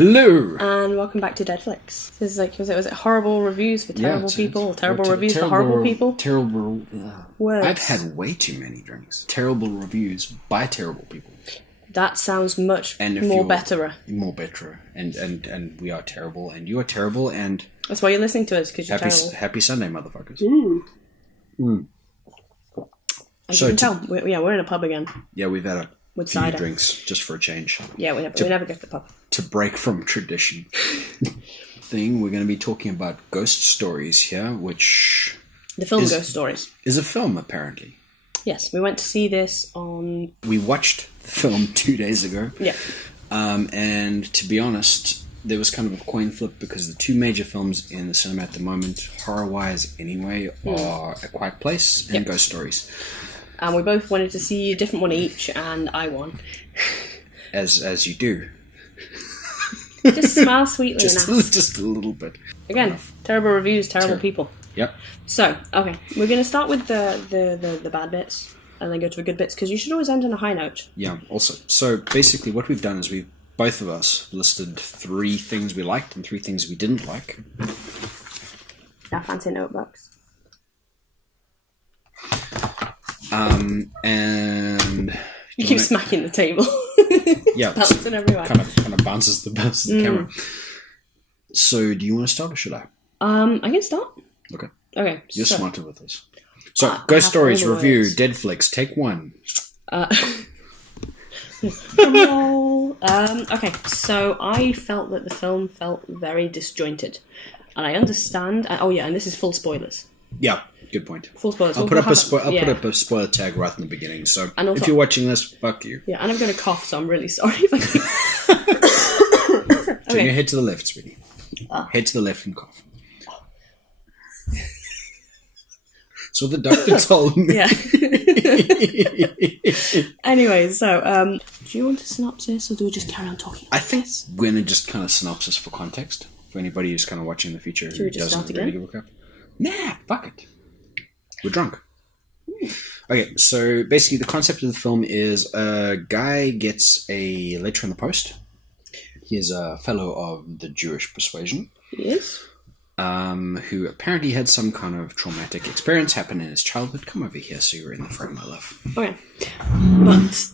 Hello! And welcome back to Deadflicks. This is like, was it horrible reviews for terrible people? Or terrible reviews for horrible people? Terrible... Words. I've had way too many drinks. Terrible reviews by terrible people. That sounds much more better. More better. And we are terrible, and you are terrible, and... That's why you're listening to us, because you're terrible. Happy Sunday, motherfuckers. As you can tell, we're in a pub again. Yeah, we've had a few cider. drinks, just for a change. Yeah, we never go to the pub. To break from tradition. We're going to be talking about ghost stories here, which... The film Ghost Stories. Is a film, apparently. Yes, we went to see this on... We watched the film 2 days ago. Yeah. And to be honest, there was kind of a coin flip because the two major films in the cinema at the moment, horror-wise anyway, are A Quiet Place and Ghost Stories. And we both wanted to see a different one each, and I won. As you do. Just smile sweetly just a little bit. Again, terrible reviews, terrible people. Yep. So, okay, we're going to start with the bad bits, and then go to the good bits, because you should always end on a high note. Yeah, also. So, basically, what we've done is both of us listed 3 things we liked and 3 things we didn't like. Our fancy notebooks. And... You keep smacking the table. Yeah. Bouncing everywhere. Kind of bounces the camera. So, do you want to start or should I? I can start. Okay. Okay. You're smarter with this. So, Ghost Stories review, Deadflicks, take 1. Okay, so I felt that the film felt very disjointed. And I understand... and this is full spoilers. Yeah, good point. Full spoilers. I'll put up a spoiler tag right in the beginning. So, also, if you're watching this, fuck you. Yeah, and I'm going to cough, so I'm really sorry. Turn your head to the left, sweetie. Head to the left and cough. So the doctor told me. Yeah. Anyway, so, do you want a synopsis, or do we just carry on talking? I think we're going to just kind of synopsis for context, for anybody who's kind of watching the feature who doesn't really give a crap. Nah, fuck it. We're drunk. Okay, so basically the concept of the film is a guy gets a letter in the post. He is a fellow of the Jewish persuasion. He is. Who apparently had some kind of traumatic experience happen in his childhood. Come over here so you're in the frame, my love. Okay. But...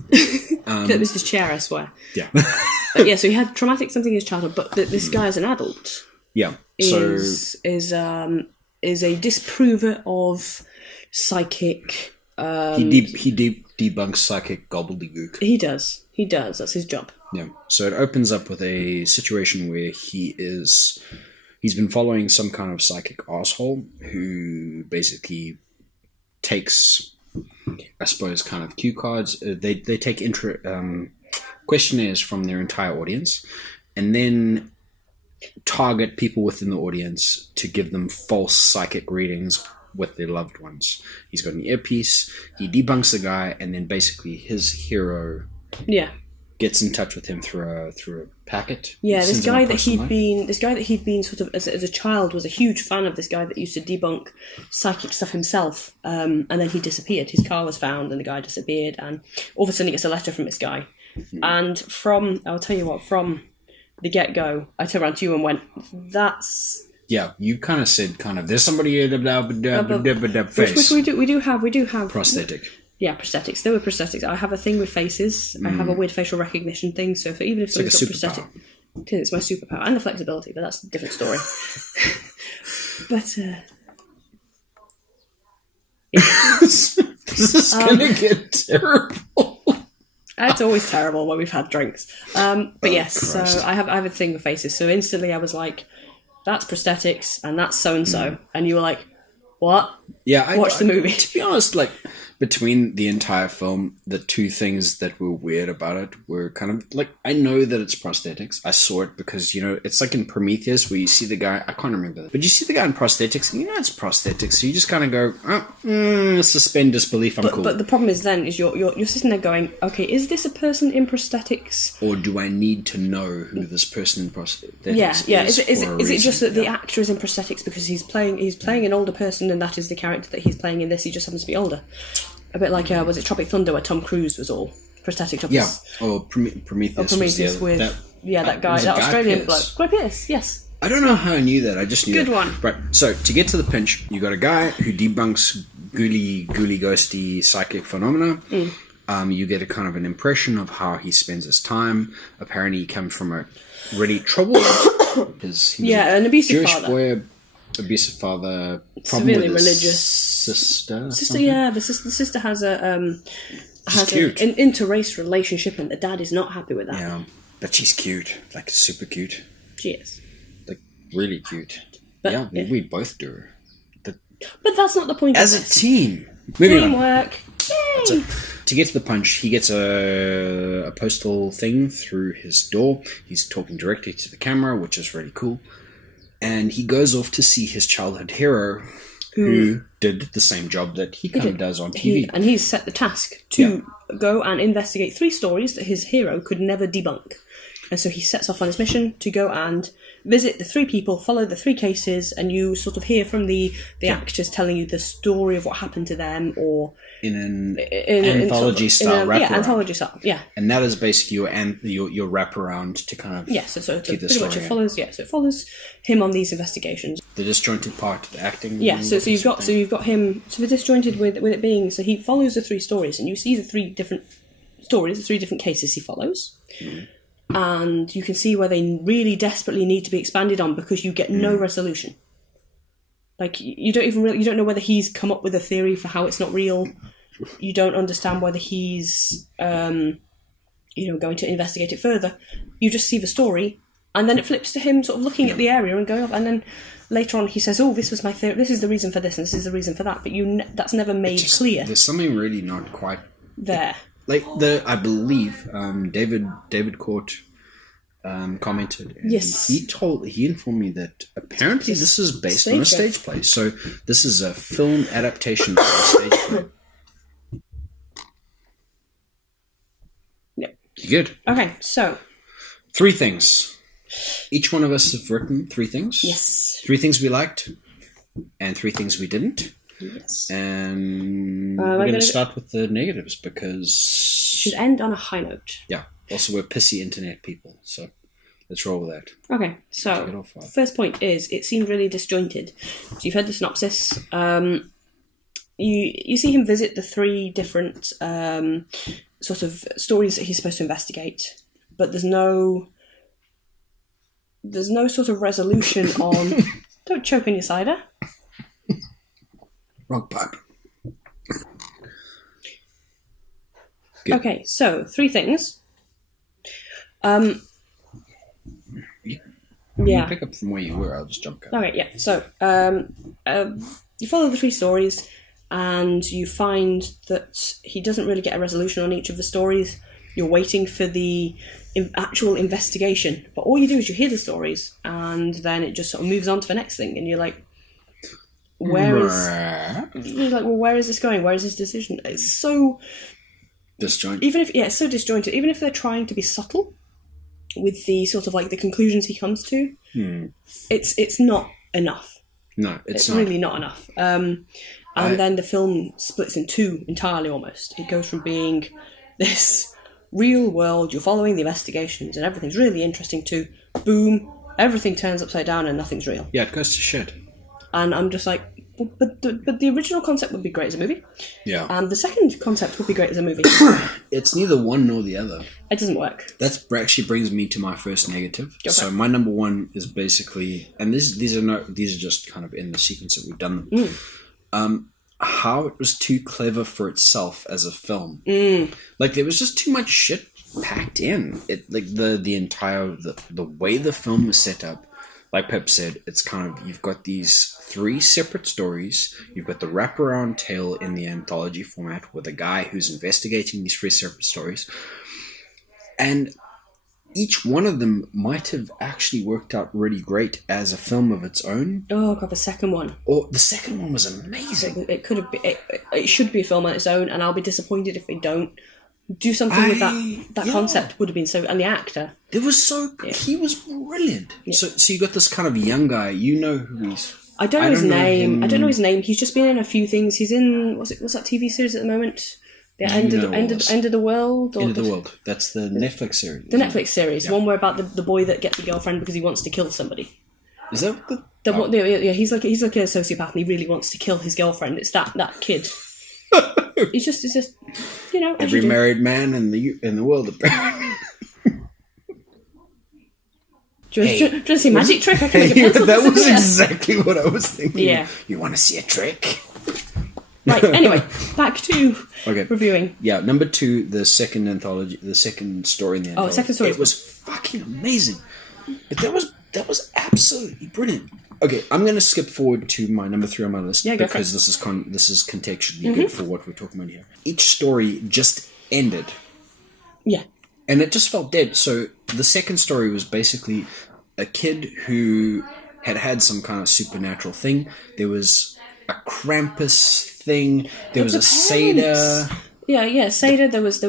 that was his chair, I swear. Yeah. But yeah, so he had traumatic something in his childhood, but this guy as an adult... Yeah. Is a disprover of psychic... he debunks psychic gobbledygook. He does. That's his job. Yeah. So it opens up with a situation where he's been following some kind of psychic asshole who basically takes, I suppose, kind of cue cards. They take questionnaires from their entire audience and then target people within the audience to give them false psychic readings with their loved ones. He's got an earpiece, he debunks the guy, and then basically his hero gets in touch with him through a packet. Yeah, this guy that he'd been sort of as a child was a huge fan of this guy that used to debunk psychic stuff himself. And then he disappeared. His car was found and the guy disappeared, and all of a sudden he gets a letter from this guy. And I'll tell you what, from the get-go, I turned around to you and went, that's... Yeah, you kind of said there's somebody here that face. Which we do have prosthetic. Yeah, prosthetics. There were prosthetics. I have a thing with faces. I have a weird facial recognition thing. So even if someone's got prosthetic, it's my superpower and the flexibility. But that's a different story. But this is gonna get terrible. It's always terrible when we've had drinks. But yes, so I have a thing with faces. So instantly I was like, "That's prosthetics, and that's so and so," and you were like, "What?" Yeah, watch the movie. To be honest, like, between the entire film, the 2 things that were weird about it were kind of like, I know that it's prosthetics. I saw it because, it's like in Prometheus where you see the guy, I can't remember that, but you see the guy in prosthetics and it's prosthetics. So you just kind of go, suspend disbelief, I'm cool. But the problem is then, is you're sitting there going, okay, is this a person in prosthetics? Or do I need to know who this person in prosthetics is? Yeah. Is it just that the actor is in prosthetics because he's playing an older person and that is the character that he's playing in this, he just happens to be older? A bit like, was it Tropic Thunder where Tom Cruise was all prosthetic choppers? Yeah, or Prometheus was with... that guy, was it that Guy Australian Pearce? bloke. Guy Pearce, yes. I don't know how I knew that. I just knew Good that. one. Right. So to get to the pinch, you got a guy who debunks ghouly, ghosty psychic phenomena. You get a kind of an impression of how he spends his time. Apparently, he comes from a really troubled. An abusive Jewish father. boy, abusive father, problem Severely with his religious sister. The sister has an inter-race relationship, and the dad is not happy with that. Yeah, but she's cute, like super cute, She is. like really cute. But, we both do. But that's not the point. As of a this. team, moving on. Teamwork. Yay! To get to the punch, he gets a postal thing through his door. He's talking directly to the camera, which is really cool. And he goes off to see his childhood hero, who did the same job that he kind of does on TV. And he's set the task to go and investigate 3 stories that his hero could never debunk. And so he sets off on his mission to go and visit the 3 people, follow the 3 cases, and you sort of hear from the actors telling you the story of what happened to them, or in an anthology style wraparound. Yeah, anthology style. Yeah, and that is basically your wraparound to kind of So keep the pretty story much it in. follows. Yeah, so it follows him on these investigations. The disjointed part, the acting. Yeah, so you've got him. So the disjointed with it being, so he follows the 3 stories, and you see the 3 different stories, the 3 different cases he follows. And you can see where they really desperately need to be expanded on, because you get no resolution. Like, you don't know whether he's come up with a theory for how it's not real. You don't understand whether he's going to investigate it further. You just see the story, and then it flips to him sort of looking at the area and going up, and then later on he says, "Oh, this was my theory. This is the reason for this, and this is the reason for that." But that's never made clear. There's something really not quite there. I believe David Court commented. And yes, he informed me that apparently this is based on a stage play. So this is a film adaptation of a stage play. Yep. Good. Okay, so 3 things. Each one of us have written 3 things. Yes. 3 things we liked, and 3 things we didn't. Yes. And we're going to start with the negatives because... should end on a high note. Yeah. Also, we're pissy internet people, so let's roll with that. Okay, so first point is it seemed really disjointed. So you've heard the synopsis. You see him visit the 3 different sort of stories that he's supposed to investigate, but there's no sort of resolution on... Don't choke on your cider. Wrong pipe. Good. Okay, so 3 things. You pick up from where you were, I'll just jump out. Okay, yeah. So you follow the 3 stories, and you find that he doesn't really get a resolution on each of the stories. You're waiting for the actual investigation, but all you do is you hear the stories, and then it just sort of moves on to the next thing, and you're like, where is this going? Where is his decision? It's so disjointed. It's so disjointed. Even if they're trying to be subtle with the sort of like the conclusions he comes to, it's not enough. No, it's really not enough. And then the film splits in 2 entirely almost. It goes from being this real world, you're following the investigations and everything's really interesting, to boom, everything turns upside down and nothing's real. Yeah, it goes to shit. And I'm just like, but the original concept would be great as a movie. Yeah. And the second concept would be great as a movie. It's neither one nor the other. It doesn't work. That actually brings me to my first negative. Go so my number 1 is basically, and these are just kind of in the sequence that we've done them. How it was too clever for itself as a film. Like there was just too much shit packed in. It like the way the film was set up. Like Pep said, it's kind of, you've got these 3 separate stories. You've got the wraparound tale in the anthology format with a guy who's investigating these 3 separate stories. And each one of them might have actually worked out really great as a film of its own. Oh god, the second one. Or the second one was amazing. It could have been. It should be a film on its own, and I'll be disappointed if they don't do something with that concept. Would have been so, and the actor. It was so. Yeah. He was brilliant. Yeah. So you got this kind of young guy. You know who he's. I don't know his name. I don't know his name. He's just been in a few things. He's in what's that TV series at the moment? The End of the World? Or End of the World. That's the Netflix series. The Netflix series. Yeah. The one where about the boy that gets a girlfriend because he wants to kill somebody. Is that the... Yeah, he's like a sociopath and he really wants to kill his girlfriend. It's that kid. It's just every married man in the world apparently. Do you want to see a magic trick? I can make a pencil. That was exactly what I was thinking. Yeah. You want to see a trick? Right, anyway, back to reviewing. Yeah, number 2, the second anthology, the second story in the anthology. Second story. It was fucking amazing. But that was absolutely brilliant. Okay, I'm going to skip forward to my number 3 on my list because this is contextually good for what we're talking about here. Each story just ended. Yeah. And it just felt dead. So the second story was basically a kid who had some kind of supernatural thing. There was a Krampus thing. There was a cider. Yeah, cider. There was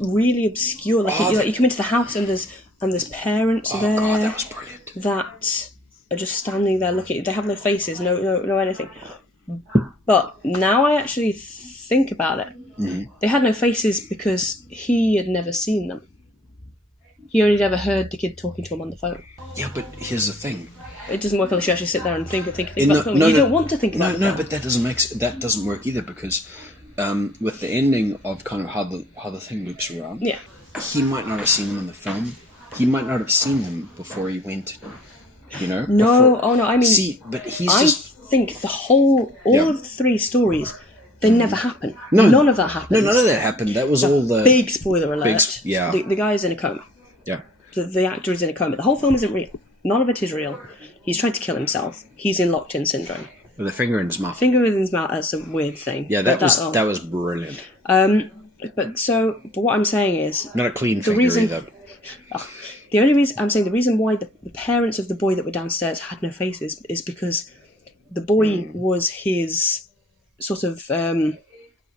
really obscure. You come into the house and there's parents there. Oh god, that was brilliant. That are just standing there looking. They have no faces, no anything. But now I actually think about it. Mm-hmm. They had no faces because he had never seen them. He only ever heard the kid talking to him on the phone. Yeah, but here's the thing. It doesn't work unless you actually sit there and think about the film. You don't want to think about it. No, but that doesn't work either because with the ending of kind of how the thing loops around. Yeah. He might not have seen them in the film. He might not have seen them before he went. No, before, I mean. See, but I think all of the 3 stories. They never happen. No, none of that happened. No, none of that happened. That was all the big spoiler alert. The guy's in a coma. Yeah. The actor is in a coma. The whole film isn't real. None of it is real. He's tried to kill himself. He's in locked-in syndrome. With a finger in his mouth. Finger in his mouth. That's a weird thing. Yeah, that was brilliant. But what I'm saying is not a clean finger either. The only reason I'm saying the reason why the parents of the boy that were downstairs had no faces is because the boy was his sort of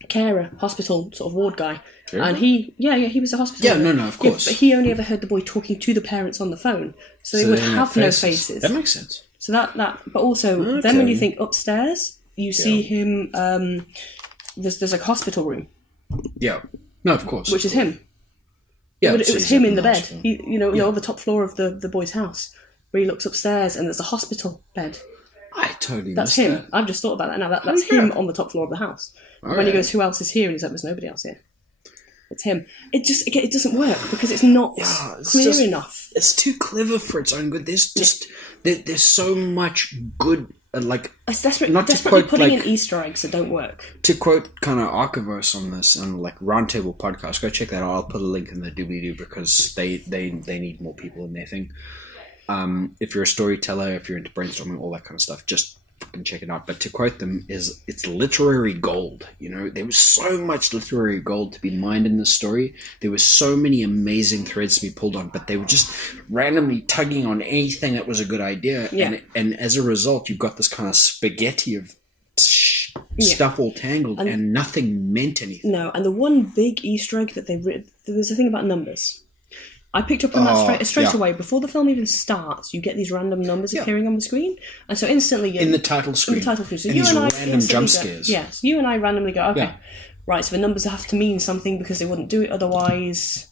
carer, hospital sort of ward guy, and he was a hospital. Yeah, no, of course. Yeah, but he only ever heard the boy talking to the parents on the phone, so they would have no faces. That makes sense. So that, but also then when you think upstairs, you see him. There's a hospital room. Yeah, no, of course, which is him. Yeah, but it was him in the bed. On the top floor of the boy's house, where he looks upstairs and there's a hospital bed. I totally that's missed him. that. I've just thought about that now. That's him on the top floor of the house. When he goes, "Who else is here?" and he's like, "There's nobody else here." It's him. It doesn't work because it's not clear enough. It's too clever for its own good. There's just there's so much good. It's desperately putting in Easter eggs that don't work. To quote kind of Archivos on this and Roundtable podcast, go check that out. I'll put a link in the doobly-doo because they need more people in their thing. If you're a storyteller, if you're into brainstorming, all that kind of stuff, just fucking check it out. But to quote them it's literary gold. There was so much literary gold to be mined in this story. There were so many amazing threads to be pulled on, but they were just randomly tugging on anything that was a good idea. Yeah. And as a result, you've got this kind of spaghetti of stuff all tangled and nothing meant anything. No, and the one big Easter egg that there was a thing about numbers. I picked up on that straight away. Before the film even starts, you get these random numbers appearing on the screen. And so instantly... In the title screen. So and these random jump scares. Yes, you and I randomly go, okay, right, so the numbers have to mean something because they wouldn't do it otherwise.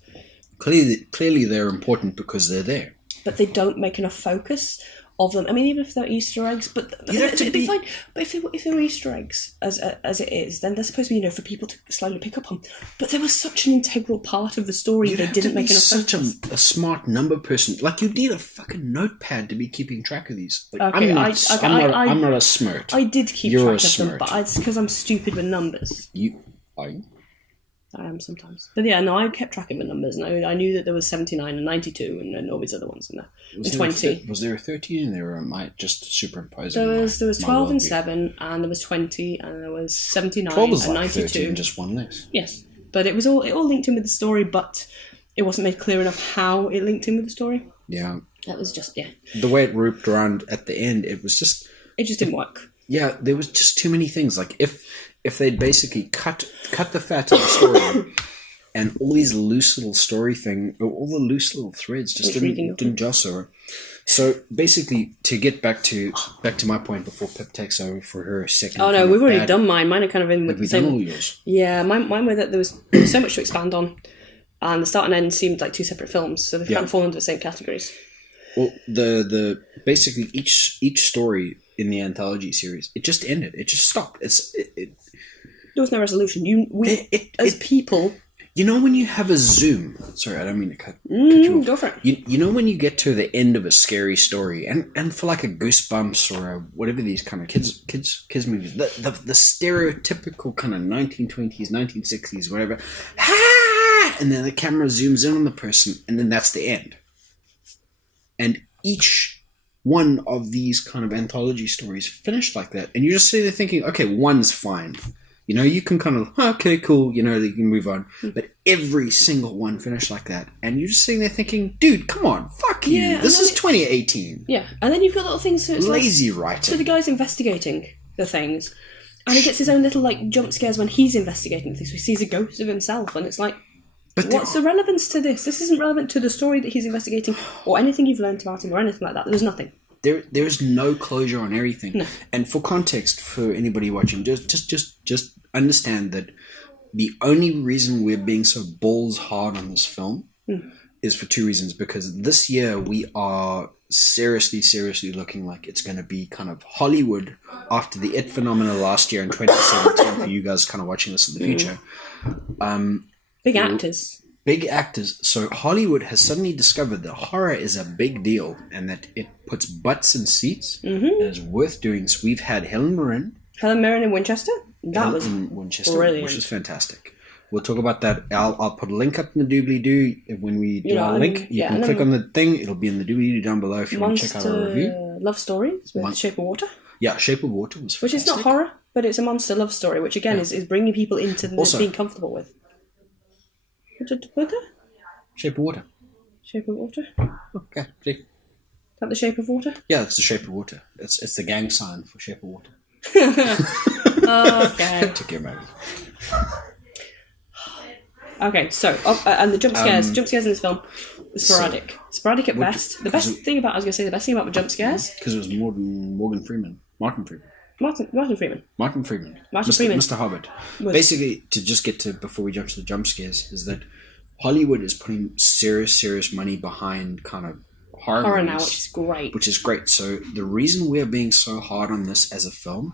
Clearly they're important because they're there. But they don't make enough focus of them. I mean, even if they're Easter eggs, but it'd be fine. But if they're Easter eggs, as it is, then they're supposed to be, for people to slowly pick up on. But they were such an integral part of the story. They didn't make enough focus. Such a smart number person. You need a fucking notepad to be keeping track of these. Okay, I'm not a smart. I did keep track of them, but it's because I'm stupid with numbers. Are you? I am sometimes. But yeah, no, I kept track of the numbers, and I knew that there was 79 and 92 and all these other ones in there. And 20. Was there a 13 and there might just superimpose? There was 12 and 7, and there was 20, and there was 79 12 was and like 92. 13, just one less. Yes, but it all linked in with the story, but it wasn't made clear enough how it linked in with the story. Yeah. That was just, The way it looped around at the end, it was just... It just didn't work. Yeah, there was just too many things. If they'd basically cut the fat of the story... And all these loose little story all the loose little threads just didn't jostle. So basically, to get back to my point before Pip takes over for her second. Oh no, we've already done mine. Mine are kind of in with Have we the same. done all yours? Yeah, mine were that there was so much to expand on, and the start and end seemed like two separate films, so they've kind of fallen into the same categories. Well, the basically each story in the anthology series, it just ended. It just stopped. There was no resolution. As people. You know when you have a zoom... Sorry, I don't mean to cut you off. Go for it. You know when you get to the end of a scary story, and for like a Goosebumps or whatever these kind of kids movies, the stereotypical kind of 1920s, 1960s, whatever, and then the camera zooms in on the person, and then that's the end. And each one of these kind of anthology stories finished like that, and you just sit there thinking, okay, one's fine. You know, you can kind of, okay, cool, you know, you can move on. But every single one finished like that. And you're just sitting there thinking, dude, come on, fuck you. Yeah, this is 2018. Yeah, and then you've got little things... So it's lazy writing. So the guy's investigating the things, and he gets his own little, like, jump scares when he's investigating things. So he sees a ghost of himself, and it's like, what's the relevance to this? This isn't relevant to the story that he's investigating, or anything you've learned about him, or anything like that. There's nothing. There's no closure on everything. No. And for context, for anybody watching, just understand that the only reason we're being so balls hard on this film is for two reasons. Because this year we are seriously looking like it's going to be kind of Hollywood after the It phenomena last year in 2017 for you guys kind of watching this in the future. Big actors. So Hollywood has suddenly discovered that horror is a big deal and that it puts butts in seats and is worth doing. So we've had Helen Mirren in Winchester. That was Winchester, brilliant. which is fantastic. We'll talk about that. I'll put a link up in the doobly-doo when we do our link. You can click on the thing. It'll be in the doobly-doo down below if you want to check out our review. Love Story with Shape of Water. Yeah, Shape of Water was fantastic. Which is not horror, but it's a monster love story, which again is bringing people into being comfortable with. Shape of Water. Shape of Water? Okay. Is that the Shape of Water? Yeah, it's the Shape of Water. It's the gang sign for Shape of Water. Okay. Took your moment. Okay, so and the jump scares in this film, sporadic at best. The best thing about the jump scares, because it was Martin Freeman. Mr. Hobbit. Basically, to just get to before we jump to the jump scares, is that Hollywood is putting serious money behind kind of horror now, which is great. So the reason we're being so hard on this as a film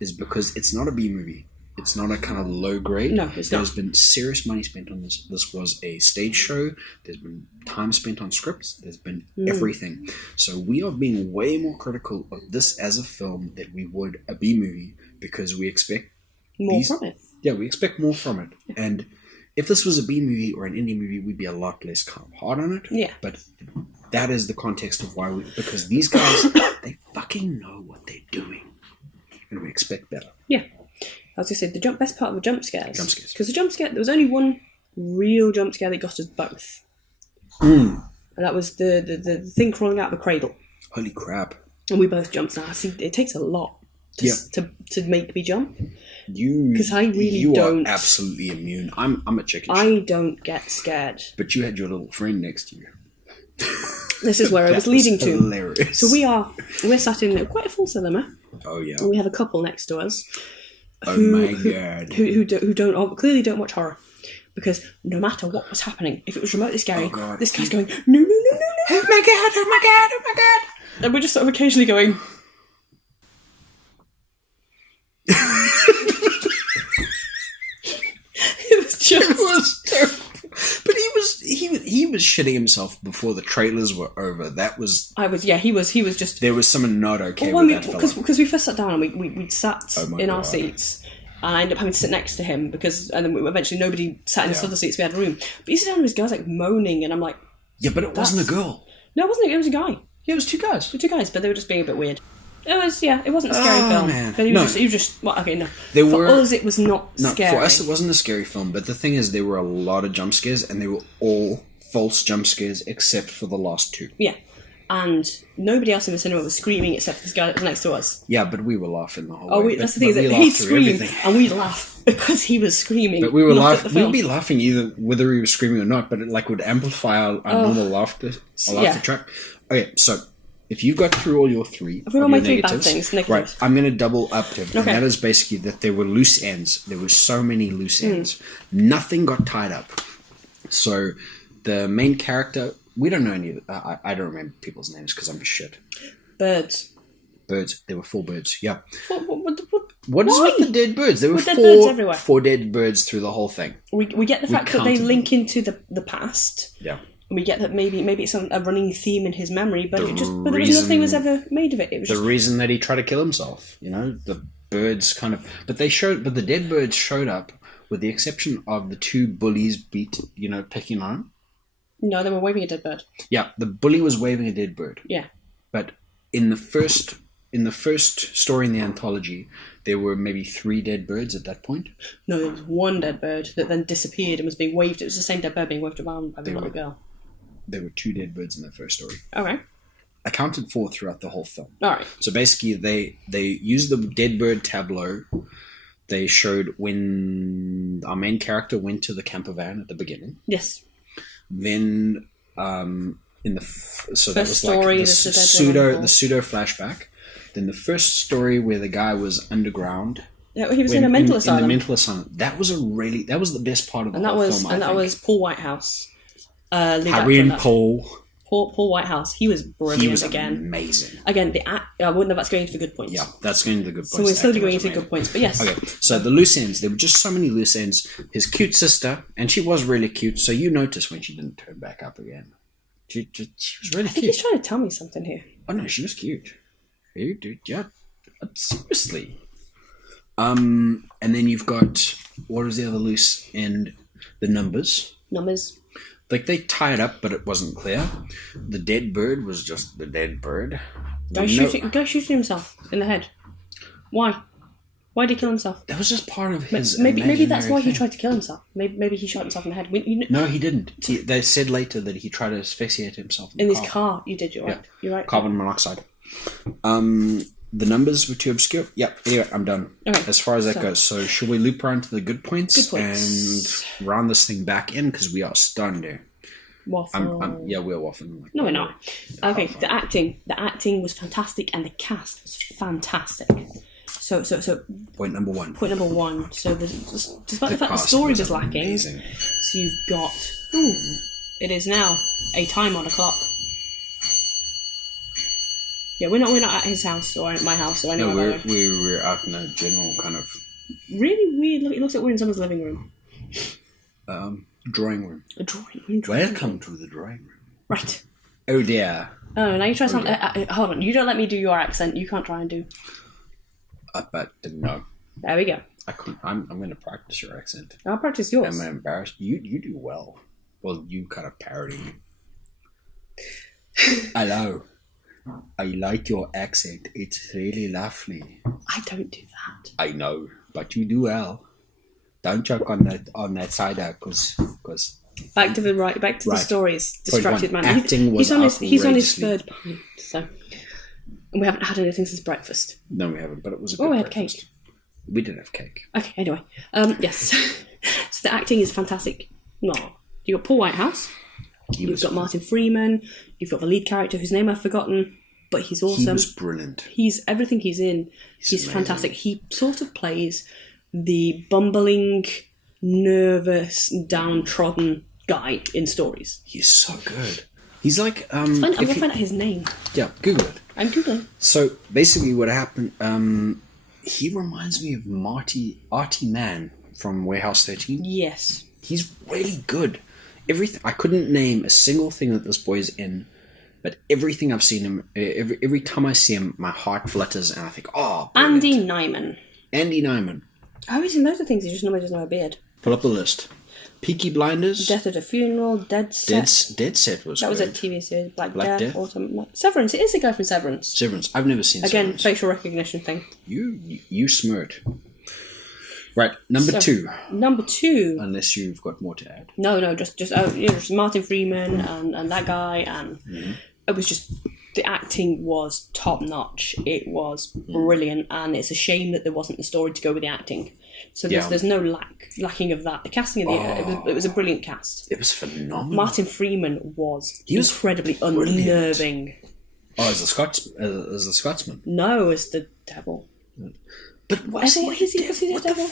is because it's not a B movie. It's not a kind of low grade. No, it's not. There's been serious money spent on this. This was a stage show. There's been time spent on scripts. There's been everything. So we are being way more critical of this as a film than we would a B movie because we expect more from it. Yeah, we expect more from it. Yeah. And if this was a B movie or an indie movie, we'd be a lot less kind of hard on it. Yeah. But that is the context of why because these guys, they fucking know what they're doing. And we expect better. Yeah. I was going to say, the best part of the jump scares. Because there was only one real jump scare that got us both. And that was the thing crawling out of the cradle. Holy crap. And we both jumped. Now, see, it takes a lot to make me jump. Because I really don't. You are absolutely immune. I'm a chicken shit. I don't get scared. But you had your little friend next to you. This is where I was leading to. Hilarious. So we're sat in quite a full cinema. Oh, yeah. And we have a couple next to us. God. Who clearly don't watch horror, because no matter what was happening, if it was remotely scary, this guy's going no, oh my god, and we're just sort of occasionally going. It was terrible. But he was shitting himself before the trailers were over. He was just. There was someone not okay with that fella. Because we first sat down and we sat in our seats, and I ended up having to sit next to him and then eventually nobody sat in the other seats. We had room, but he sat down and this guy's like moaning, and I'm like, yeah, but it wasn't a girl. No, it wasn't. It was a guy. Yeah, it was two guys. But they were just being a bit weird. It wasn't a scary film. Man. But no. For us, it was not scary. For us, it wasn't a scary film. But the thing is, there were a lot of jump scares, and they were all false jump scares, except for the last two. Yeah, and nobody else in the cinema was screaming except for this guy that was next to us. Yeah, but we were laughing the whole way. That's the thing, he'd scream, and we'd laugh because he was screaming. But we were laughing. We'd be laughing either whether he was screaming or not, but it would amplify our normal laughter track. Okay, so if you got through all your 3 I've got all of my your 3 bad negatives, things. Negatives. right, I'm going to double up them. Okay. And that is basically that there were loose ends. There were so many loose ends. Nothing got tied up. So the main character, we don't know any of I don't remember people's names because I'm shit. Birds. There were 4 birds. Yeah. What is with the dead birds? There were dead birds everywhere. 4 dead birds through the whole thing. We get the fact that they link into the past. Yeah. And we get that maybe it's a running theme in his memory, but there was nothing was ever made of it. It was the reason that he tried to kill himself. The birds kind of, but the dead birds showed up, with the exception of the 2 bullies picking on him. No, they were waving a dead bird. Yeah, the bully was waving a dead bird. Yeah. But in the first story in the anthology, there were maybe 3 dead birds at that point. No, there was 1 dead bird that then disappeared and was being waved. It was the same dead bird being waved around by the little girl. There were 2 dead birds in the first story. Okay. Accounted for throughout the whole film. All right. So basically, they used the dead bird tableau. They showed when our main character went to the camper van at the beginning. Yes. Then, that was story, like the pseudo flashback. Then the first story where the guy was underground. Yeah, he was in a mental asylum. In the mental asylum. That was the best part of the whole film. And that was Paul Whitehouse. Harry and Paul. Paul Whitehouse. He was brilliant. He was amazing. Again, I wouldn't know that's going into the good points. Yeah, that's going into the good points. So we're slowly going into the good points, but yes. Okay, so the loose ends. There were just so many loose ends. His cute sister, and she was really cute, so you noticed when she didn't turn back up again. She was really cute. I think he's trying to tell me something here. Oh no, she was cute. You dude, yeah. Seriously. And then you've got, what was the other loose end? The numbers. Like, they tie it up, but it wasn't clear. The dead bird was just the dead bird. Guy shooting himself in the head. Why? Why did he kill himself? That was just part of his Maybe that's why thing. he tried to kill himself. Maybe he shot himself in the head. No, he didn't. They said later that he tried to asphyxiate himself in his car. You did, you're right. Yeah. You're right. Carbon monoxide. The numbers were too obscure. Yep. Anyway, I'm done. Okay. As far as that goes. So should we loop around to the good points? And round this thing back in because we are stunned here. Waffle. We're waffling. No, we're not. Okay, the acting was fantastic and the cast was fantastic. So point number one. So despite the fact the story was lacking, amazing. So you've got it is now a time on a clock. Yeah, we're not at his house or at my house or anywhere. No, we're out in a general kind of really weird. It looks like we're in someone's living room. Drawing room. A drawing room. Welcome to the drawing room. Right. Oh dear. Oh, now you try something. Hold on, you don't let me do your accent. You can't try and do. But no. There we go. I'm going to practice your accent. I'll practice yours. I'm embarrassed. You do well. Well, you kind of parody. Hello. I like your accent. It's really lovely. I don't do that. I know, but you do well. Don't choke on that cider, because. Back to the stories. Distracted man. Acting he's on his 3rd pint, so. And we haven't had anything since breakfast. No, we haven't, but it was a good we had breakfast. Cake. We did have cake. Okay, anyway. Yes. So the acting is fantastic. No. You've got Paul Whitehouse. You've got Martin Freeman. You've got the lead character whose name I've forgotten, but he's awesome. He was brilliant. Everything he's in. He's fantastic. He sort of plays the bumbling, nervous, downtrodden guy in stories. He's so good. He's like... I'm going to find out his name. Yeah, Google it. I'm Googling. So, basically what happened... he reminds me of Artie Man from Warehouse 13. Yes. He's really good. I couldn't name a single thing that this boy is in, but everything I've seen him... Every time I see him, my heart flutters and I think, oh, brilliant. Andy Nyman. Oh, he's in loads of things. He just normally doesn't have a beard. Pull up the list. Peaky Blinders. Death at a Funeral. Dead Set. Dead Set was That good. was a TV series. Black Death. Autumn. Severance. It is a guy from Severance. I've never seen Again, Severance. facial recognition thing. You smirked. Right, number two. Unless you've got more to add. No, just Martin Freeman and that guy, and it was just... The acting was top notch. It was brilliant, and it's a shame that there wasn't the story to go with the acting. So there's no lacking of that. The casting of it was a brilliant cast. It was phenomenal. Martin Freeman was incredibly unnerving. Oh, as a Scotsman. No, as the devil. But was he the devil?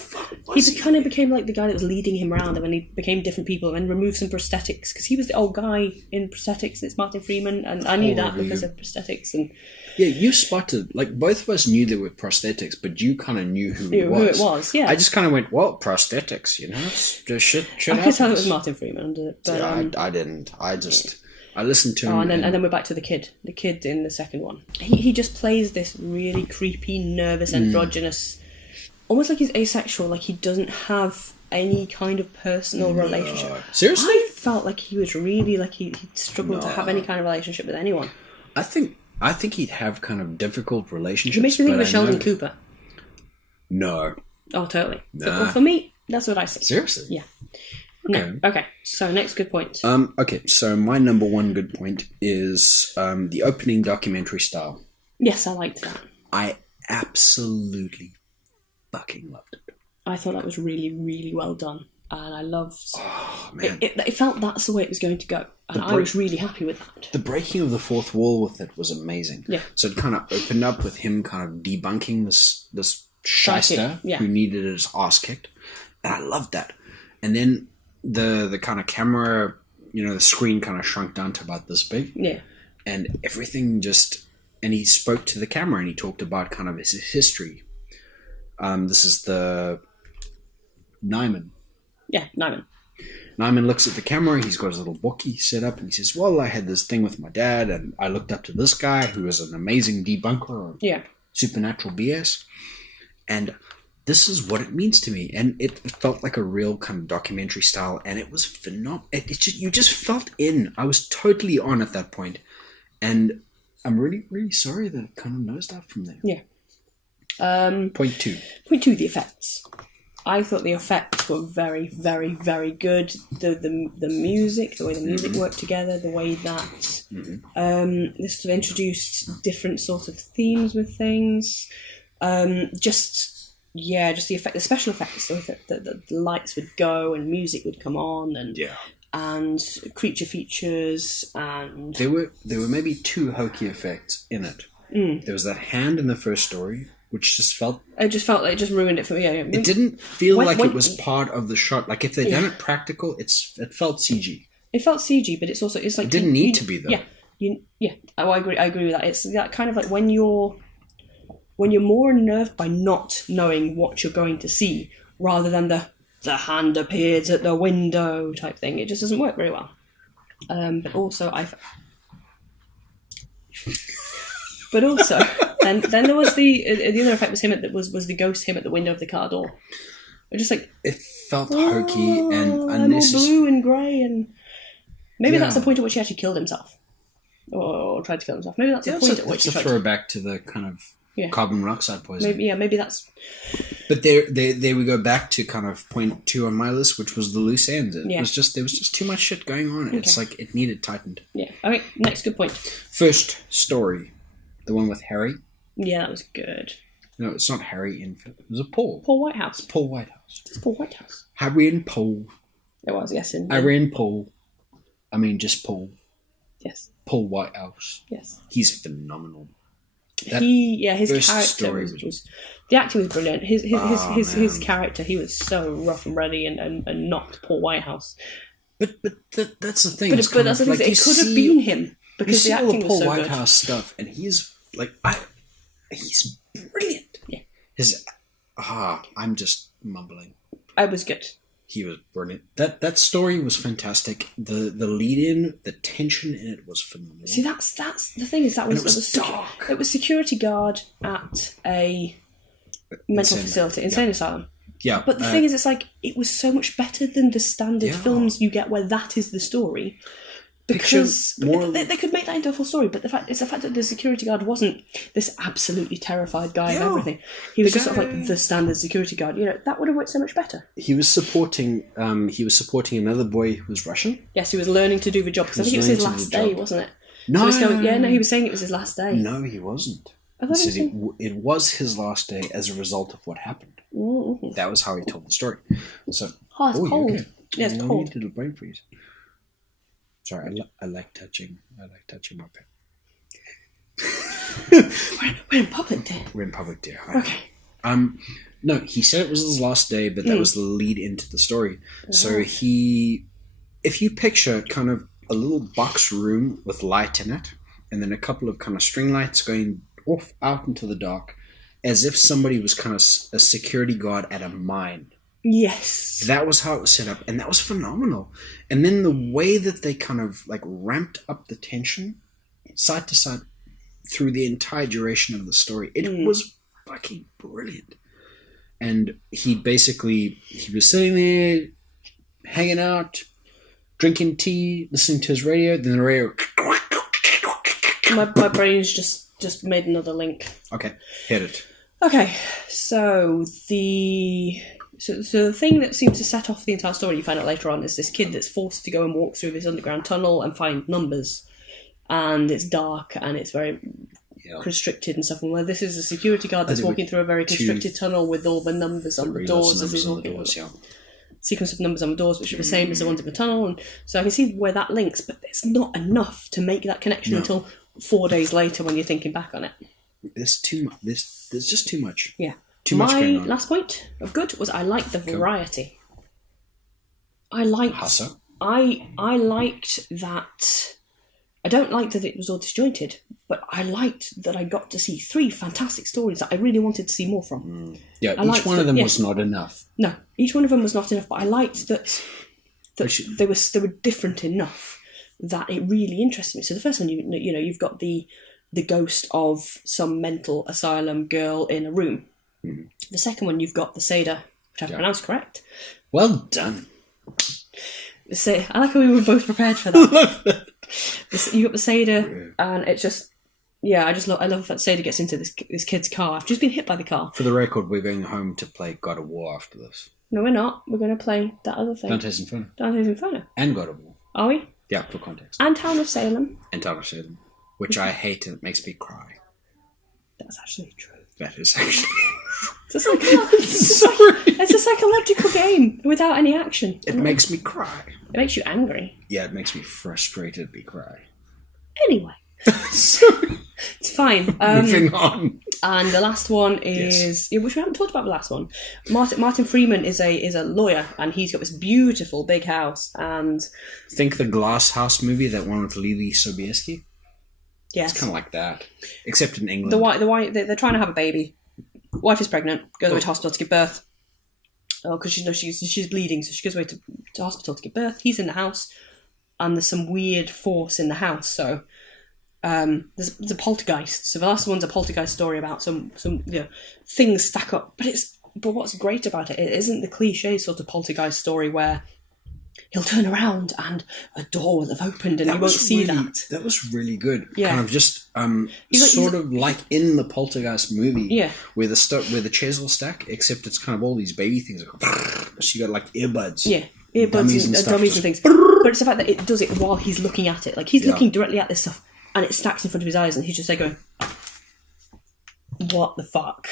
He kind of became like the guy that was leading him around, and when he became different people, and removed some prosthetics because he was the old guy in prosthetics. It's Martin Freeman, and I knew that because of prosthetics. And yeah, you spotted, like, both of us knew there were prosthetics, but you kind of knew who it was. Yeah, I just kind of went, well, prosthetics, you know, just shit. I could tell it was Martin Freeman, but yeah, I didn't. I listened to him. And then we're back to the kid in the second one. He just plays this really creepy, nervous, androgynous, almost like he's asexual, like he doesn't have any kind of personal relationship. Seriously? I felt like he was really, like he struggled to have any kind of relationship with anyone. I think he'd have kind of difficult relationships. It makes me think of Sheldon Cooper. No. Oh, totally. Nah. For me, that's what I see. Seriously? Yeah. Okay. No. Okay. So next good point. Okay. So my number one good point is the opening documentary style. Yes, I liked that. I absolutely fucking loved it. I thought that was really, really well done, and I loved. Oh man! It felt that's the way it was going to go, and I was really happy with that. The breaking of the fourth wall with it was amazing. Yeah. So it kind of opened up with him kind of debunking this shyster who needed his ass kicked, and I loved that. And then the kind of camera, you know, the screen kind of shrunk down to about this big. Yeah. And everything just, and he spoke to the camera and he talked about kind of his history. This is the Nyman. Yeah, Nyman. Nyman looks at the camera. He's got his little bookie set up and he says, well, I had this thing with my dad and I looked up to this guy who is an amazing debunker of supernatural BS. And this is what it means to me. And it felt like a real kind of documentary style, and it was phenomenal. You just felt in. I was totally on at that point. And I'm really, really sorry that it kind of nosedived from there. Yeah. Point two, the effects. I thought the effects were very, very, very good. The music, the way the music worked together, the way that this sort of introduced different sorts of themes with things. Just the effect, the special effects, so that the lights would go and music would come on, and creature features, and there were maybe two hokey effects in it. There was that hand in the first story, which just felt like it just ruined it for me. It didn't feel like it was part of the shot. Like if they'd done it practical, it felt CG. It felt CG, but it's like it didn't need to be though. Yeah. Oh, I agree with that. It's that kind of like when you're more unnerved by not knowing what you're going to see, rather than the hand appears at the window type thing. It just doesn't work very well. But also, then there was the other effect was him was the ghost him at the window of the car door. It just like it felt hokey and unnecessary, blue and grey, and maybe that's the point at which he actually killed himself, or tried to kill himself. Maybe that's the point at which it's a throwback to the kind of carbon monoxide poisoning. Maybe that's. But there we go back to kind of point two on my list, which was the loose ends. There was just too much shit going on. Okay. It's like it needed tightened. Yeah. Okay. Next good point. First story, the one with Harry. Yeah, that was good. No, it's not Harry Infant. It was a Paul. Paul Whitehouse. It's Paul Whitehouse. It's Paul Whitehouse. Harry and Paul. It was, yes. Harry and Paul. I mean, just Paul. Yes. Paul Whitehouse. Yes. He's phenomenal. His character was the acting was brilliant. His character, he was so rough and ready and not Paul Whitehouse. But that's the thing. But that's the thing. It could have been him because the acting was so good. Paul Whitehouse stuff, and he's like, he's brilliant. Yeah. I'm just mumbling. I was good. He was brilliant. That story was fantastic. The lead in, the tension in it was phenomenal. See, that's the thing is that was dark. It was security guard at a mental facility, insane asylum. Yeah, but the thing is, it's like it was so much better than the standard films you get where that is the story. Because they could make that into a full story, but the fact that the security guard wasn't this absolutely terrified guy of everything. He was just sort of like the standard security guard. You know, that would have worked so much better. He was supporting another boy who was Russian. Yes, he was learning to do the job because I think it was his last day, wasn't it? No, he was saying it was his last day. No, he wasn't. He said it was his last day as a result of what happened. Mm-hmm. That was how he told the story. So, it's cold. Okay. Yeah, it's cold. Little brain freeze. Sorry, I like touching my pet. We're in public, dear. We're in public, dear. Okay. No, he said it was his last day, but that was the lead into the story. So if you picture kind of a little box room with light in it, and then a couple of kind of string lights going off out into the dark, as if somebody was kind of a security guard at a mine. Yes. That was how it was set up, and that was phenomenal. And then the way that they kind of like ramped up the tension side to side through the entire duration of the story, it was fucking brilliant. And he was sitting there, hanging out, drinking tea, listening to his radio, then the radio... My brain's just made another link. Okay, hit it. Okay, so the thing that seems to set off the entire story, you find out later on, is this kid that's forced to go and walk through this underground tunnel and find numbers. And it's dark and it's very constricted and stuff. And where this is a security guard that's walking through a very constricted tunnel with all the numbers on the doors as he's walking. Sequence of numbers on the doors, which are the same as the ones in the tunnel. And so I can see where that links, but it's not enough to make that connection until 4 days later when you're thinking back on it. There's too much. There's just too much. Yeah. Too much going on. My last point of good was I liked the variety. I liked... How so? I liked that... I don't like that it was all disjointed, but I liked that I got to see 3 fantastic stories that I really wanted to see more from. Yeah, each one of them was not enough. No, each one of them was not enough, but I liked that they were different enough that it really interested me. So the first one, you've got the ghost of some mental asylum girl in a room. Mm-hmm. The second one, you've got the cider, which I've pronounced correct. Well done. I like how we were both prepared for that. You got the cider, and it's just... Yeah, I love that Cider gets into this kid's car. I've just been hit by the car. For the record, we're going home to play God of War after this. No, we're not. We're going to play that other thing. Dante's Inferno. Dante's Inferno. And God of War. Are we? Yeah, for context. And Town of Salem. Which I hate and it makes me cry. That's actually true. That is actually it's a psychological game without any action. It makes me cry. It makes you angry. Yeah, it makes me frustratedly cry. Anyway. It's fine. Moving on. And the last one is, which we haven't talked about the last one. Martin Freeman is a lawyer, and he's got this beautiful big house. And think the Glass House movie, that one with Lily Sobieski. Yes, it's kind of like that, except in England. The wife, they're trying to have a baby. Wife is pregnant. Goes away to hospital to give birth. Oh, because she's bleeding, so she goes away to hospital to give birth. He's in the house, and there's some weird force in the house. So. There's a poltergeist. So the last one's a poltergeist story about some things stack up. But what's great about it isn't the cliche sort of poltergeist story where he'll turn around and a door will have opened and you won't see that. That was really good. Yeah. Kind of just like in the poltergeist movie. Yeah. Where the chairs will stack, except it's kind of all these baby things. So you got like earbuds. Yeah. Earbuds and dummies and things. But it's the fact that it does it while he's looking at it. Like he's looking directly at this stuff. And it stacks in front of his eyes, and he's just like going, "What the fuck?"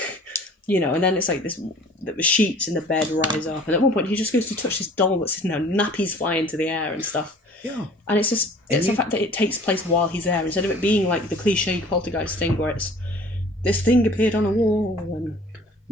And then it's like the sheets in the bed rise up, and at one point he just goes to touch this doll that's sitting there, nappies fly into the air and stuff. Yeah, and it's the fact that it takes place while he's there, instead of it being like the cliche poltergeist thing where it's this thing appeared on a wall and.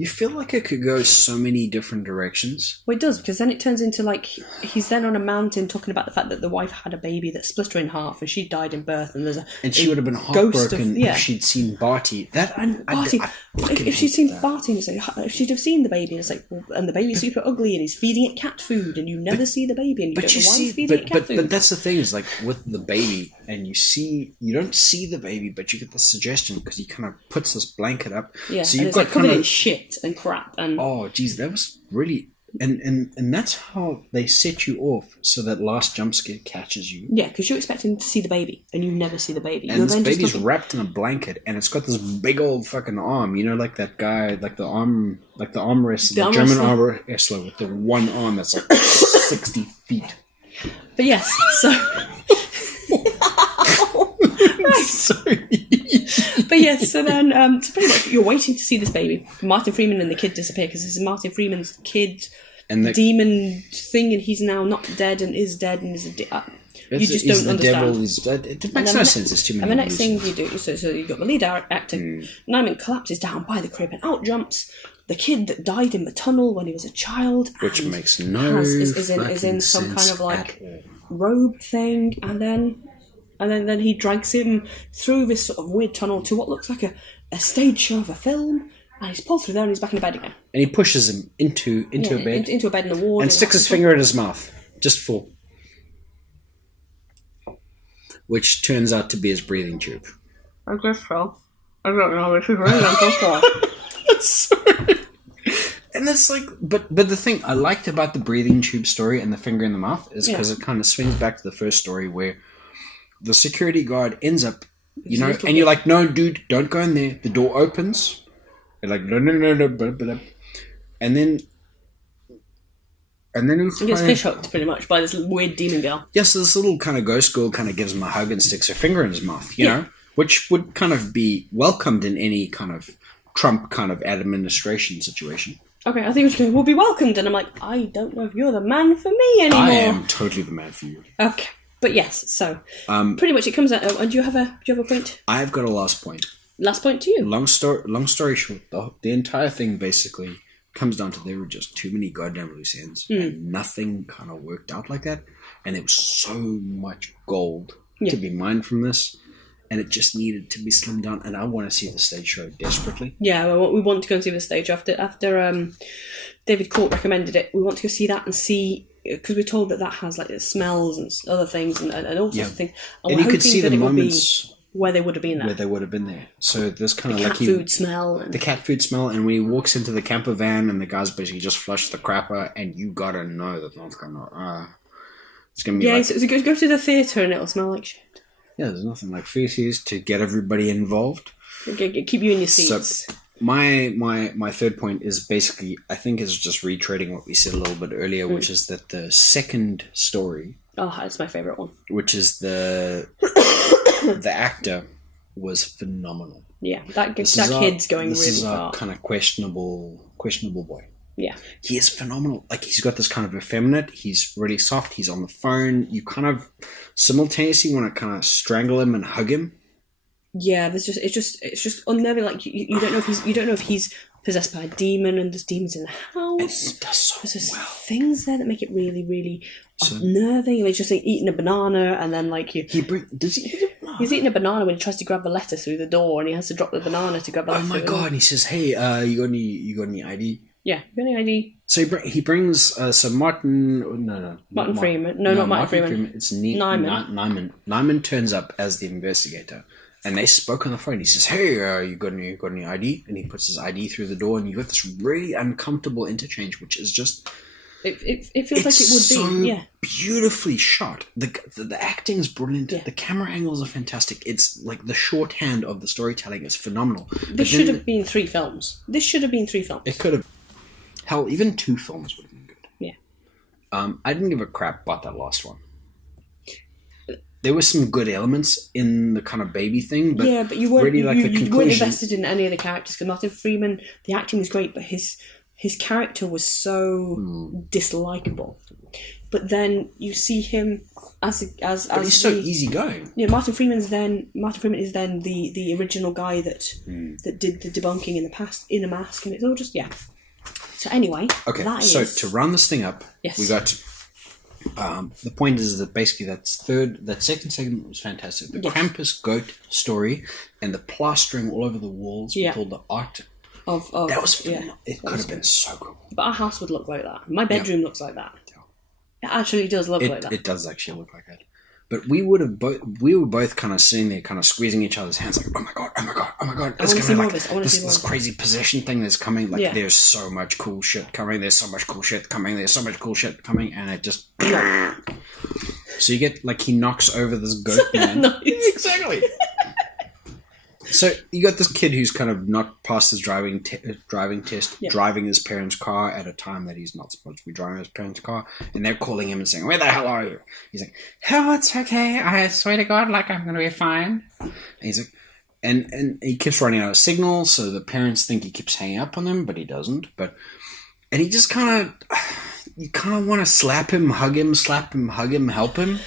You feel like it could go so many different directions. Well, it does, because then it turns into like he's then on a mountain talking about the fact that the wife had a baby that split her in half and she died in birth, and and she would have been heartbroken if she'd seen Barty. If she'd seen Barty, and it's like, if she'd have seen the baby, and it's like, well, and the baby's super ugly, and he's feeding it cat food, and you never see the baby, and you don't know why he's feeding it cat food. But that's the thing is like with the baby, and you don't see the baby, but you get the suggestion because he kind of puts this blanket up. Yeah, so you've and got like covered in shit and crap and geez, that was really and that's how they set you off so that last jump scare catches you. Yeah, because you're expecting to see the baby and you never see the baby. And this baby's wrapped in a blanket and it's got this big old fucking arm. Like that guy, like the arm wrestler, the German arm wrestler with the one arm that's like 60 feet. But yes, so. Sorry. But yes, so then so pretty much you're waiting to see this baby. Martin Freeman and the kid disappear because this is Martin Freeman's kid and the demon thing, and he's now not dead and is dead and is You just don't understand. It makes no sense. There's too many. And the next thing you do, so you've got the lead actor. Nyman collapses down by the crib and out jumps the kid that died in the tunnel when he was a child, which makes no is in some kind of like robe thing, and then he drags him through this sort of weird tunnel to what looks like a stage show of a film. And he's pulled through there and he's back in the bed again. And he pushes him into a bed. Into a bed in the ward. And sticks his finger in his mouth. Just for. Which turns out to be his breathing tube. I guess so. I don't know if it's really uncomfortable. Sorry. And it's like... But the thing I liked about the breathing tube story and the finger in the mouth is because it kind of swings back to the first story where the security guard ends up, and you're like, no, dude, don't go in there. The door opens... They're like, no, blah, blah. And then he gets fish hooked pretty much by this weird demon girl. Yes, this little kind of ghost girl kind of gives him a hug and sticks her finger in his mouth, you know, which would kind of be welcomed in any kind of Trump kind of administration situation. Okay, I think we'll be welcomed, and I'm like, I don't know if you're the man for me anymore. I am totally the man for you. Okay, but yes, so pretty much it comes out. And do you have a point? I've got a last point. Last point to you. Long story short, the entire thing basically comes down to there were just too many goddamn loose ends, and nothing kind of worked out like that. And there was so much gold to be mined from this, and it just needed to be slimmed down. And I want to see the stage show desperately. Yeah, well, we want to go and see the stage after David Court recommended it. We want to go see that and see. Because we're told that has like smells and other things and all sorts of things. And you could see the moments where they would have been there. Where they would have been there. So there's kind of like cat food smell. The cat food smell, and when he walks into the camper van and the guys basically just flush the crapper, and you gotta know that it's gonna be so go to the theatre and it'll smell like shit. Yeah, there's nothing like feces to get everybody involved. Keep you in your seats. So my third point is basically, I think, is just retreading what we said a little bit earlier, which is that the second story... Oh, that's my favourite one. Which is the actor was phenomenal. Yeah, that kid's going really far. This is a kind of questionable boy. Yeah. He is phenomenal. Like, he's got this kind of effeminate, he's really soft, he's on the phone. You kind of simultaneously want to kind of strangle him and hug him. Yeah, it's just unnerving. Like you don't know if he's possessed by a demon, and there's demons in the house. It does so there's well. Things there that make it really, really unnerving. He's just like eating a banana, and then like he's eating a banana when he tries to grab the letter through the door, and he has to drop the banana to grab the letter. Oh my god! And he says, "Hey, you got any ID?" Yeah, you got any ID? So he brings Martin. Martin Freeman. No, not Martin Freeman. It's Nyman. Nyman turns up as the investigator. And they spoke on the phone. He says, "Hey, you got any ID?" And he puts his ID through the door, and you got this really uncomfortable interchange, which is just... It feels like it would be, yeah. Beautifully shot. The acting's brilliant. Yeah. The camera angles are fantastic. It's like the shorthand of the storytelling is phenomenal. This should have been 3 films. It could have. Hell, even 2 films would have been good. Yeah. I didn't give a crap about that last one. There were some good elements in the kind of baby thing, but you weren't really like the conclusion. You weren't invested in any of the characters. Because Martin Freeman, the acting was great, but his character was so dislikable. But then you see him as he's so easygoing. Yeah, Martin Freeman is then the original guy that did the debunking in the past in a mask, and it's all just So anyway, okay. To round this thing up, we got. The point is that basically that second segment was fantastic. The Krampus goat story and the plastering all over the walls with all the art. That was phenomenal. It could have been so cool. But our house would look like that. My bedroom looks like that. Yeah. It actually does look like that. It does actually look like that. But we were both kind of sitting there, kind of squeezing each other's hands, like, oh my god, it's going to be like this crazy possession thing that's coming. Like, there's so much cool shit coming. There's so much cool shit coming. And it just so you get like he knocks over this goat man. Nice. Exactly. So you got this kid who's kind of not passed his driving test, driving his parents' car at a time that he's not supposed to be driving his parents' car, and they're calling him and saying, "Where the hell are you?" He's like, "Oh, it's okay. I swear to God, like I'm gonna be fine." And he's like, and he keeps running out of signals, so the parents think he keeps hanging up on them, but he doesn't. And he just you kind of want to slap him, hug him, help him.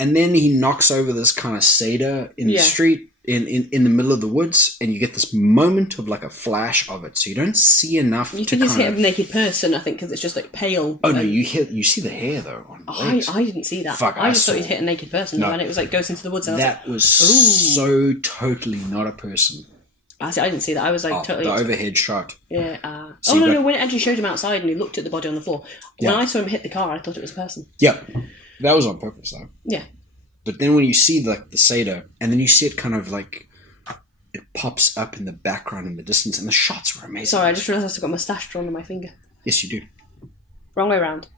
And then he knocks over this kind of cider in the street, in the middle of the woods, and you get this moment of like a flash of it. So you don't see enough. You think he's hit a naked person, I think, because it's just like pale. Oh no, you see the hair though. I didn't see that. Fuck, I just thought he'd hit a naked person, and it was like goes into the woods. And that was so totally not a person. I didn't see that. I was like totally the overhead shot. Yeah. No! When it actually showed him outside and he looked at the body on the floor, when I saw him hit the car, I thought it was a person. Yeah, that was on purpose though. Yeah. But then when you see like the cider, and then you see it kind of like it pops up in the background in the distance, and the shots were amazing. Sorry, I just realised I've got a moustache drawn on my finger. Yes, you do. Wrong way around.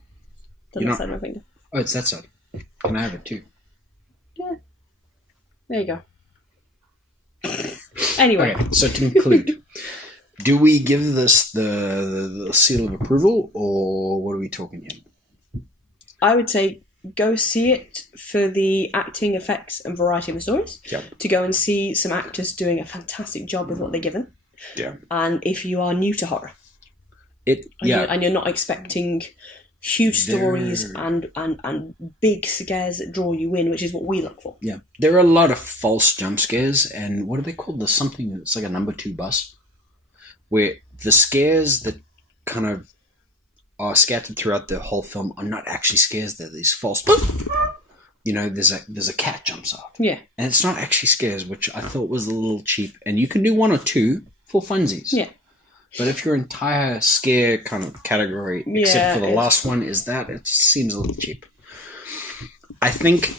Doesn't that side of my finger? Oh, it's that side. Can I have it too? Yeah. There you go. Anyway. Okay, so to conclude, do we give this the seal of approval, or what are we talking here? I would say go see it for the acting, effects, and variety of the stories. Yep. To go and see some actors doing a fantastic job with what they're given. Yeah. And if you are new to horror, and you're not expecting huge stories and big scares that draw you in, which is what we look for. Yeah. There are a lot of false jump scares, and what are they called? There's something that's like a number 2 bus, where the scares that kind of are scattered throughout the whole film are not actually scares. They're these false. You know, there's a cat jumps out. Yeah. And it's not actually scares, which I thought was a little cheap. And you can do 1 or 2 for funsies. Yeah. But if your entire scare kind of category, except for the last one, is that, it seems a little cheap. I think...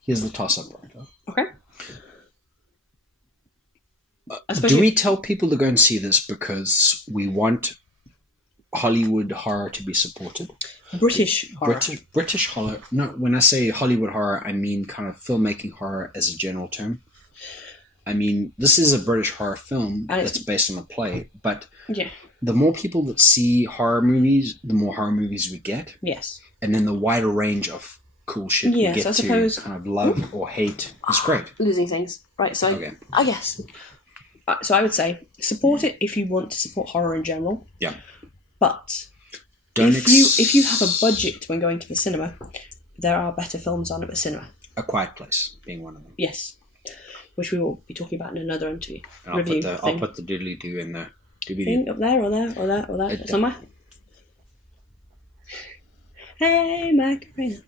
Here's the toss-up, right? Okay. Do we tell people to go and see this because we want Hollywood horror to be supported? British horror. British horror. No, when I say Hollywood horror, I mean kind of filmmaking horror as a general term. I mean, this is a British horror film that's based on a play, but the more people that see horror movies, the more horror movies we get. Yes. And then the wider range of cool shit we get to kind of love or hate is great. Losing things. Right, so I guess. So I would say support it if you want to support horror in general. Yeah. But if you have a budget when going to the cinema, there are better films on at the cinema. A Quiet Place being one of them. Yes. Which we will be talking about in another interview. I'll put the doodly-doo in the DVD. Thing up there, or there. Somewhere. Hey, Macarena.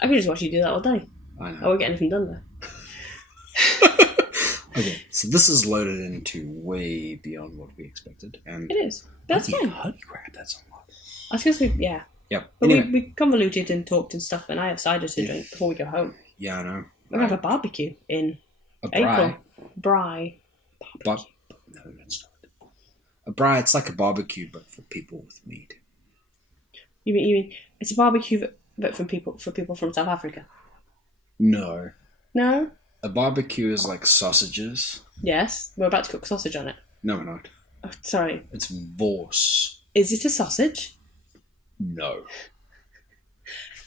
I could just watch you do that all day. I know. I won't get anything done there. Okay, so this is loaded into way beyond what we expected. And it is. That's fine. Holy crap, that's a lot. I was going to say, yeah. Yeah. But anyway. we convoluted and talked and stuff, and I have cider to drink before we go home. Yeah, I know. We're going to have a barbecue in April. Braai. No, that's not. A braai, it's like a barbecue, but for people with meat. You mean it's a barbecue, but for people from South Africa? No. No? A barbecue is like sausages. Yes, we're about to cook sausage on it. No, we're not. Oh, sorry. It's vors. Is it a sausage? No.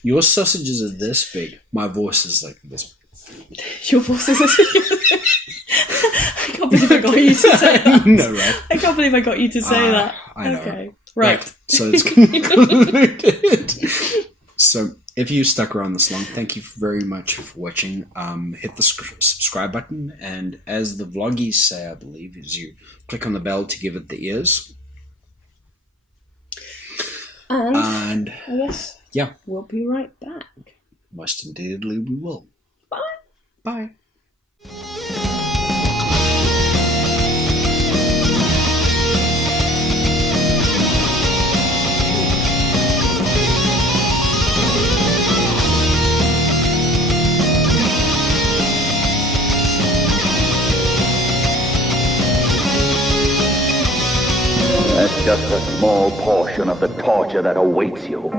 Your sausages are this big. My voice is like this big. Your voice is this big. I can't believe I got you to say that. No, right? I can't believe I got you to say that. I know. Okay. Right. So it's concluded. So if you stuck around this long, thank you very much for watching. Hit the subscribe button, and as the vloggies say, I believe, is you click on the bell to give it the ears. And I guess we'll be right back. Most indeedly we will. Bye. Bye. That's just a small portion of the torture that awaits you.